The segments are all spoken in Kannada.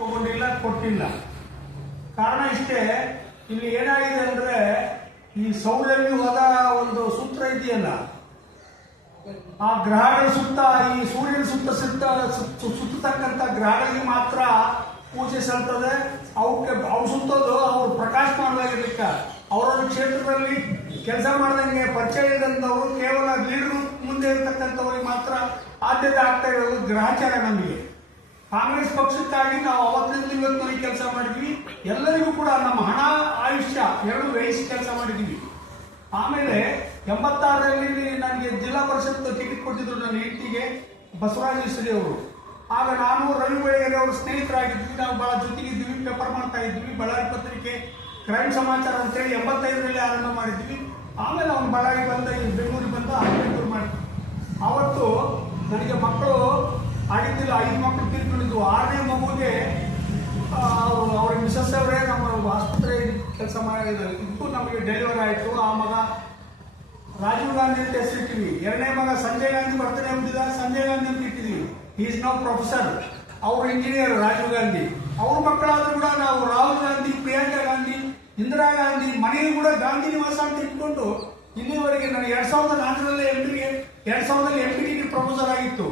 ತಗೊಂಡಿಲ್ಲ ಕೊಟ್ಟಿಲ್ಲ. ಕಾರಣ ಇಷ್ಟೇ, ಇಲ್ಲಿ ಏನಾಗಿದೆ ಅಂದ್ರೆ, ಈ ಸೌಲಭ್ಯವಾದ ಒಂದು ಸೂತ್ರ ಇದೆಯಲ್ಲ? ಆ ಗ್ರಹಗಳ ಸುತ್ತ, ಈ ಸೂರ್ಯನ ಸುತ್ತ ಸುತ್ತ ಸುತ್ತ- ಸುತ್ತತಕ್ಕಂಥ ಗ್ರಹಗಳಿಗೆ ಮಾತ್ರ ಪೂಜೆ ಸಲ್ತದೆ. ಅವಕ್ಕೆ ಅವು ಸುತ್ತೋದು ಅವ್ರು ಪ್ರಕಾಶಮಾನವಾಗಿರ್ಲಿಕ್ಕ ಅವರವ್ರ ಕ್ಷೇತ್ರದಲ್ಲಿ ಕೆಲಸ ಮಾಡ್ದಂಗೆ ಪರಿಚಯ ಇದ್ದಂಥವ್ರು ಕೇವಲ ಲೀಡರ್ ಮುಂದೆ ಇರತಕ್ಕಂಥವ್ರಿಗೆ ಮಾತ್ರ ಆದ್ಯತೆ ಆಗ್ತಾ ಇರೋದು ಗ್ರಹಚಾರ ನಮಗೆ. ಕಾಂಗ್ರೆಸ್ ಪಕ್ಷಕ್ಕಾಗಿ ನಾವು ಅವತ್ತಿನಿಂದ ಇವತ್ತು ಕೆಲಸ ಮಾಡಿದ್ವಿ. ಎಲ್ಲರಿಗೂ ಕೂಡ ನಮ್ಮ ಹಣ, ಆಯುಷ್ಯ ಎರಡು ವ್ಯಯಿಸಿ ಕೆಲಸ ಮಾಡಿದ್ವಿ. ಆಮೇಲೆ ಎಂಬತ್ತಾರರಲ್ಲಿ ನನಗೆ ಜಿಲ್ಲಾ ಪರಿಷತ್ ಟಿಕೆಟ್ ಕೊಟ್ಟಿದ್ರು ನನ್ನ ಹೆಂಡತಿಗೆ ಬಸವರಾಜ ಹೆಸರಿ ಅವರು. ಆಗ ನಾನು ರವಿ ಬೆಳಗೆರೆ ಅವರು ಸ್ನೇಹಿತರಾಗಿದ್ವಿ. ನಾವು ಬಹಳ ಜೊತೆಗಿದ್ವಿ ಪೇಪರ್ ಮಾಡ್ತಾ ಇದ್ವಿ, ಬಳ್ಳಾರಿ ಪತ್ರಿಕೆ, ಕ್ರೈಮ್ ಸಮಾಚಾರ ಅಂತೇಳಿ ಎಂಬತ್ತೈದರಲ್ಲಿ ಆರಂಭ ಮಾಡಿದ್ವಿ. ಆಮೇಲೆ ಅವನು ಬಳ್ಳಾರಿ ಬಂದ, ಬೆಂಗಳೂರಿಗೆ ಬಂದ ಬೆಂಗಳೂರು ಮಾಡಿದ್ವಿ ಅವತ್ತು ನನಗೆ ಮಕ್ಕಳು ಆಗಿದ್ದಿಲ್ಲ ಐದು ಮಕ್ಕಳು ತೀರ್ಕೊಂಡಿದ್ವು ಆರನೇ ಮಗುಗೆ ಅವರು ಮಿಸಸ್ ಅವರೇ ನಮ್ಮ ಆಸ್ಪತ್ರೆ ಕೆಲಸ ಮಾಡಿದ್ದಾರೆ ಇಬ್ಬರು ನಮಗೆ ಡೆಲಿವರಿ ಆಯಿತು. ಆ ಮಗ ರಾಜೀವ್ ಗಾಂಧಿ ಅಂತ ಹೆಸರಿಟ್ಟಿವಿ. ಎರಡನೇ ಮಗ ಸಂಜಯ್ ಗಾಂಧಿ ಬರ್ತಾನೆ ಹೊಂದಿದ ಸಂಜಯ್ ಗಾಂಧಿ ಅಂತ ಇಟ್ಟಿದ್ವಿ. ಈಸ್ ನೌ ಪ್ರೊಫೆಸರ್ ಅವರು ಇಂಜಿನಿಯರ್ ರಾಜೀವ್ ಗಾಂಧಿ. ಅವ್ರ ಮಕ್ಕಳಾದ್ರೂ ಕೂಡ ನಾವು ರಾಹುಲ್ ಗಾಂಧಿ, ಪ್ರಿಯಾಂಕಾ ಗಾಂಧಿ, ಇಂದಿರಾ ಗಾಂಧಿ, ಮನೆಯಲ್ಲಿ ಕೂಡ ಗಾಂಧಿ ನಿವಾಸ ಅಂತ ಇಟ್ಕೊಂಡು ಇಲ್ಲಿವರೆಗೆ ನಾನು ಎರಡ್ ಸಾವಿರದ ನಾಲ್ಕರಲ್ಲಿ ಎಂ ಪಿಗೆ ಎರಡ್ ಸಾವಿರದಲ್ಲಿ ಎಂ ಪಿ ಪ್ರಪೋಸಲ್ ಆಗಿತ್ತು.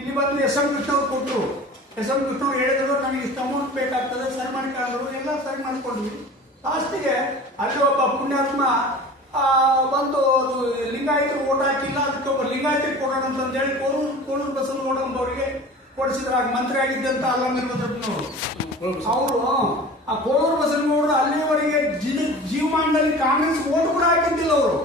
ಇಲ್ಲಿ ಬಂದು ಎಸ್ ಎಂ ಕೃಷ್ಣ ಅವ್ರು ಕೊಟ್ಟರು ಎಸ್ ಎಂ ಕೃಷ್ಣ ಅವ್ರು ಹೇಳಿದ್ರು, ನನಗೆ ಇಷ್ಟು ಅಮೌಂಟ್ ಬೇಕಾಗ್ತದೆ, ಸರಿ ಮಾಡ್ಕೊಂಡ್ರು ಎಲ್ಲ ಸರಿ ಮಾಡಿಕೊಂಡ್ವಿ. ಲಾಸ್ಟಿಗೆ ಅಲ್ಲಿ ಒಬ್ಬ ಪುಣ್ಯಾತ್ಮ ಬಂದು ಅದು ಲಿಂಗಾಯತರು ಓಟ್ ಹಾಕಿಲ್ಲ, ಅದಕ್ಕೆ ಒಬ್ಬ ಲಿಂಗಾಯತರಿಗೆ ಕೊಡೋಣ ಅಂತ ಹೇಳಿ ಕೋಲೂರು ಕೋಲೂರು ಬಸ್ಸಲ್ಲಿ ಓಡೋಂಬವರಿಗೆ ಕೊಡಿಸಿದ್ರು. ಆಗ ಮಂತ್ರಿ ಆಗಿದ್ದಂತ ಅಲ್ಲಮ್ಮ ಇರ್ಬೋದಪ್ಪನವರು ಅವರು, ಆ ಕೋಲೂರು ಬಸ್ಸಲ್ಲಿ ನೋಡಿದ್ರೆ ಅಲ್ಲಿವರೆಗೆ ಜಿನ ಜೀವಮಾನದಲ್ಲಿ ಕಾಂಗ್ರೆಸ್ ಓಟ್ ಕೂಡ ಹಾಕಿದ್ದಿಲ್ಲ ಅವರು.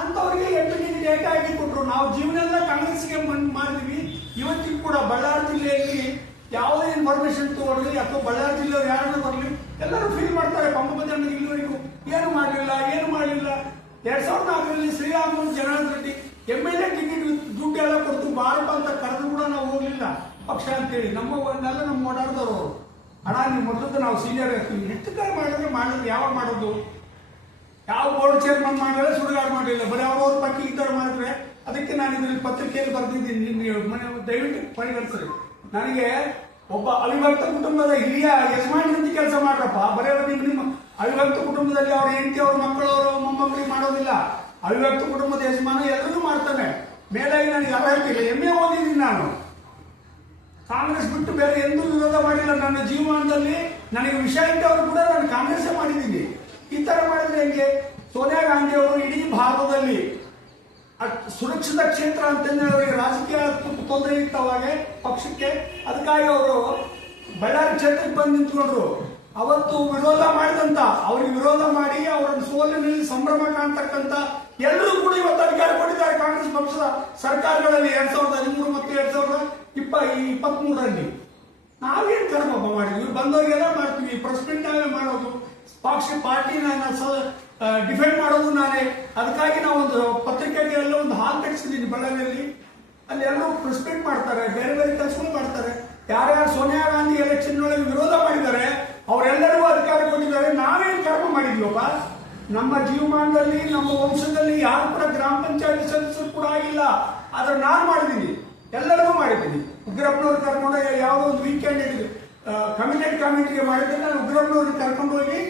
ಅಂತವರಿಗೆ ಎಂಟು ಏಕೆ ಹಾಕಿ ಕೊಟ್ರು ನಾವು ಜೀವನೆಲ್ಲ ಕಾಂಗ್ರೆಸ್ಗೆ ಮನ್- ಮಾಡಿದ್ವಿ. ಇವತ್ತಿಗೂ ಕೂಡ ಬಳ್ಳಾರಿ ಜಿಲ್ಲೆಯಲ್ಲಿ ಯಾವುದೇ ಇನ್ಫಾರ್ಮೇಶನ್ ತಗೊಳ್ಳಿ ಅಥವಾ ಬಳ್ಳಾರಿ ಜಿಲ್ಲೆಯವ್ರು ಯಾರನ್ನ ಬರಲಿ, ಎಲ್ಲರೂ ಫೀಲ್ ಮಾಡ್ತಾರೆ ಪಂಪಜನ ಇಲ್ಲಿವರೆಗೂ. ಏನು ಮಾಡಲಿಲ್ಲ ಏನು ಮಾಡಲಿಲ್ಲ. ಎರಡ್ ಸಾವಿರದ ನಾಲ್ಕರಲ್ಲಿ Sriramulu Janardhan Reddy M L A ticket ದುಡ್ಡು ಎಲ್ಲ ಕೊಡ್ತು ಬಾರಪ್ಪ ಅಂತ ಕರೆದು ಕೂಡ ನಾವು ಹೋಗ್ಲಿಲ್ಲ. ಪಕ್ಷ ಅಂತೇಳಿ. ನಮ್ಮ ಒಂದೆಲ್ಲ ನಮ್ಮ ಓಡಾಡಿದವರು ಅವರು. ಹಣ ನೀವು ಮೊದಲು ನಾವು ಸೀನಿಯರ್ ಇರ್ತೀವಿ ಹೆಚ್ಚು ಮಾಡಿದ್ರೆ ಮಾಡಿದ್ರೆ ಯಾವಾಗ ಮಾಡೋದು? ಯಾವ ಬೋರ್ಡ್ ಚೇರ್ಮನ್ ಮಾಡಿದ್ರೆ ಸುಡುಗಾಡು ಮಾಡಲಿಲ್ಲ. ಬರೀ ಅವ್ರವ್ರ ಈ ಥರ ಮಾಡಿದ್ರೆ ಅದಕ್ಕೆ ನಾನು ಇದರಲ್ಲಿ ಪತ್ರಿಕೆಯಲ್ಲಿ ಬರೆದಿದ್ದೀನಿ. ನೀವು ಮನೆ ದಯವಿಟ್ಟು ಪರಿಗಣಿಸ್ರಿ. ನನಗೆ ಒಬ್ಬ ಅವಿಭಕ್ತ ಕುಟುಂಬದ ಹಿರಿಯ ಯಜಮಾನರಂತೆ ಕೆಲಸ ಮಾಡ್ರಪ್ಪ. ಬರೀ ನಿಮ್ಮ ನಿಮ್ಮ ಅವಿಭಕ್ತ ಕುಟುಂಬದಲ್ಲಿ ಅವ್ರ ಹೆಂಡತಿ, ಅವ್ರ ಮಕ್ಕಳು, ಅವರು ಮೊಮ್ಮಕ್ಕಳಿಗೆ ಮಾಡೋದಿಲ್ಲ. ಅವಿಭಕ್ತ ಕುಟುಂಬದ ಯಜಮಾನ ಎಲ್ಲರಿಗೂ ಮಾಡ್ತಾನೆ. ಮೇಲಾಗಿ ನನಗೆ ಅರ್ಹತೆ ಎಮ್ಮೆ ಓದಿದ್ದೀನಿ ನಾನು. ಕಾಂಗ್ರೆಸ್ ಬಿಟ್ಟು ಬೇರೆ ಎಂದೂ ವಿರೋಧ ಮಾಡಿಲ್ಲ. ನನ್ನ ಜೀವನದಲ್ಲಿ ನನಗೆ ವಿಷಯ ಇದ್ದವರು ಕೂಡ ನಾನು ಕಾಂಗ್ರೆಸ್ ಮಾಡಿದ್ದೀನಿ. ಈ ಥರ ಮಾಡಿದ್ರೆ ಹೆಂಗೆ? ಸೋನಿಯಾ ಗಾಂಧಿ ಅವರು ಇಡೀ ಭಾರತದಲ್ಲಿ ಸುರಕ್ಷಿತ ಕ್ಷೇತ್ರ ಅಂತಂದ್ರೆ ಅವರಿಗೆ ರಾಜಕೀಯ ತೊಂದರೆ ಇತ್ತು ಪಕ್ಷಕ್ಕೆ. ಅದಕ್ಕಾಗಿ ಅವರು ಬಳ್ಳಾರಿ ಕ್ಷೇತ್ರಕ್ಕೆ ಬಂದು ನಿಂತ್ಕೊಂಡ್ರು. ಅವತ್ತು ವಿರೋಧ ಮಾಡಿದಂತ, ಅವ್ರಿಗೆ ವಿರೋಧ ಮಾಡಿ ಅವರನ್ನು ಸೋಲಿನಲ್ಲಿ ಸಂಭ್ರಮ ಕಾಣ್ತಕ್ಕಂತ ಎಲ್ಲರೂ ಕೂಡ ಇವತ್ತು ಅಧಿಕಾರ ಕೊಟ್ಟಿದ್ದಾರೆ ಕಾಂಗ್ರೆಸ್ ಪಕ್ಷದ ಸರ್ಕಾರಗಳಲ್ಲಿ ಎರಡ್ ಸಾವಿರದ ಹದಿಮೂರು ಮತ್ತು ಎರಡ್ ಸಾವಿರದ ಇಪ್ಪ ಇಪ್ಪತ್ಮೂರರಲ್ಲಿ. ನಾವೇನ್ ಕರ್ಮಪ್ಪ ಮಾಡಿದ್ವಿ? ಬಂದವರಿಗೆಲ್ಲ ಮಾಡ್ತೀವಿ. ಪ್ರೆಸಿಡೆಂಟ್ ನಾವೇ ಮಾಡೋದು. ಪಕ್ಷ ಪಾರ್ಟಿನ ಡಿಫೆಂಡ್ ಮಾಡೋದು ನಾನೇ. ಅದಕ್ಕಾಗಿ ನಾವು ಒಂದು ಪತ್ರಿಕೆಗೆ ಎಲ್ಲ ಒಂದು ಹಾಲ್ ಕಟ್ಟಿಸಿದ್ದೀನಿ ಬಳ್ಳಾರಿಯಲ್ಲಿ. ಅಲ್ಲಿ ಎಲ್ಲರೂ ಪ್ರೆಸ್ಪೆಕ್ಟ್ ಮಾಡ್ತಾರೆ, ಬೇರೆ ಬೇರೆ ಕೆಲಸಗಳು ಮಾಡ್ತಾರೆ. ಯಾರ್ಯಾರು ಸೋನಿಯಾ ಗಾಂಧಿ ಎಲೆಕ್ಷನ್ ಒಳಗೆ ವಿರೋಧ ಮಾಡಿದ್ದಾರೆ, ಅವರೆಲ್ಲರಿಗೂ ಅಧಿಕಾರ ಕೊಟ್ಟಿದ್ದಾರೆ ನಾವೇನು ಕರ್ಮ ಮಾಡಿದ್ವಪ್ಪ ನಮ್ಮ ಜೀವಮಾನದಲ್ಲಿ, ನಮ್ಮ ವಂಶದಲ್ಲಿ ಯಾರು ಕೂಡ ಗ್ರಾಮ ಪಂಚಾಯತ್ ಸದಸ್ಯರು ಕೂಡ ಆಗಿಲ್ಲ. ಆದ್ರೆ ನಾನು ಮಾಡಿದ್ದೀನಿ. ಎಲ್ಲರಿಗೂ ಮಾಡಿದ್ದೀನಿ. ಉಗ್ರಪ್ಪನವ್ರು ಕರ್ಕೊಂಡು ಯಾವುದೋ ಒಂದು ವೀಕೆಂಡ್ ಕಮಿಟೆಡ್ ಕಮಿಟಿಗೆ ಮಾಡಿದ್ರೆ ನಾನು ಉಗ್ರಪ್ಪನವ್ರನ್ನ ಕರ್ಕೊಂಡು ಹೋಗಿ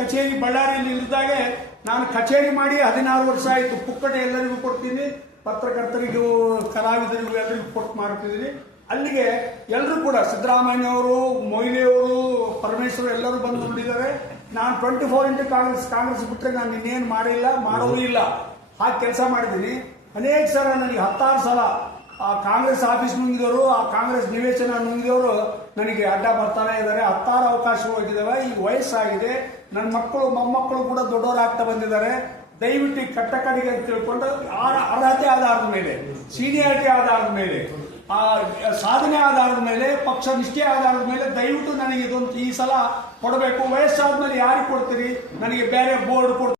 ಕಚೇರಿ ಬಳ್ಳಾರಿಯಲ್ಲಿ ಇಲ್ಲದಾಗೆ ನಾನು ಕಚೇರಿ ಮಾಡಿ ಹದಿನಾರು ವರ್ಷ ಆಯಿತು. ಪುಕ್ಕಟೆ ಎಲ್ಲರಿಗೂ ಕೊಡ್ತೀನಿ. ಪತ್ರಕರ್ತರಿಗೂ, ಕಲಾವಿದರಿಗೂ ಎಲ್ಲರಿಗೂ ಕೊಟ್ಟು ಮಾಡ್ತಿದ್ದೀನಿ. ಅಲ್ಲಿಗೆ ಎಲ್ಲರೂ ಕೂಡ ಸಿದ್ದರಾಮಯ್ಯ ಅವರು ಮೊಯ್ಲಿ ಅವರು ಪರಮೇಶ್ವರ್ ಎಲ್ಲರೂ ಬಂದು ನಾನು twenty four into Congress Congress ಬಿಟ್ಟರೆ ನಾನು ಇನ್ನೇನು ಮಾಡಿಲ್ಲ ಮಾಡೋದು ಇಲ್ಲ. ಹಾಗೆ ಕೆಲಸ ಮಾಡಿದ್ದೀನಿ. ಅನೇಕ ಸಲ ನನಗೆ ಹತ್ತಾರು ಸಲ ಆ ಕಾಂಗ್ರೆಸ್ ಆಫೀಸ್ ನುಂಗಿದವರು, ಆ ಕಾಂಗ್ರೆಸ್ ನಿವೇಶನ ನುಂಗಿದವರು ನನಗೆ ಅಡ್ಡ ಬರ್ತಾನೆ ಇದ್ದಾರೆ. ಹತ್ತಾರು ಅವಕಾಶಗಳು ಹೋಗಿದ್ದಾವೆ. ಈ ವಯಸ್ಸಾಗಿದೆ. ನನ್ನ ಮಕ್ಕಳು, ಮೊಮ್ಮಕ್ಕಳು ಕೂಡ ದೊಡ್ಡವರಾಗ್ತಾ ಬಂದಿದ್ದಾರೆ. ದಯವಿಟ್ಟು ಕಟ್ಟ ಕಡೆಗೆ ಅಂತ ತಿಳ್ಕೊಂಡು ಅರ್ಹತೆ ಆಧಾರದ ಮೇಲೆ, ಸೀನಿಯಾರಿಟಿ ಆಧಾರದ ಮೇಲೆ, ಆ, ಸಾಧನೆ ಆಧಾರದ ಮೇಲೆ, ಪಕ್ಷ ನಿಷ್ಠೆ ಆಧಾರದ ಮೇಲೆ ದಯವಿಟ್ಟು ನನಗೆ ಇದೊಂದು, ಈ ಸಲ ಕೊಡಬೇಕು. ವಯಸ್ಸಾದ್ಮೇಲೆ ಯಾರಿಗೆ ಕೊಡ್ತೀರಿ? ನನಗೆ ಬೇರೆ ಬೋರ್ಡ್ ಕೊಡ್ತೀರಿ.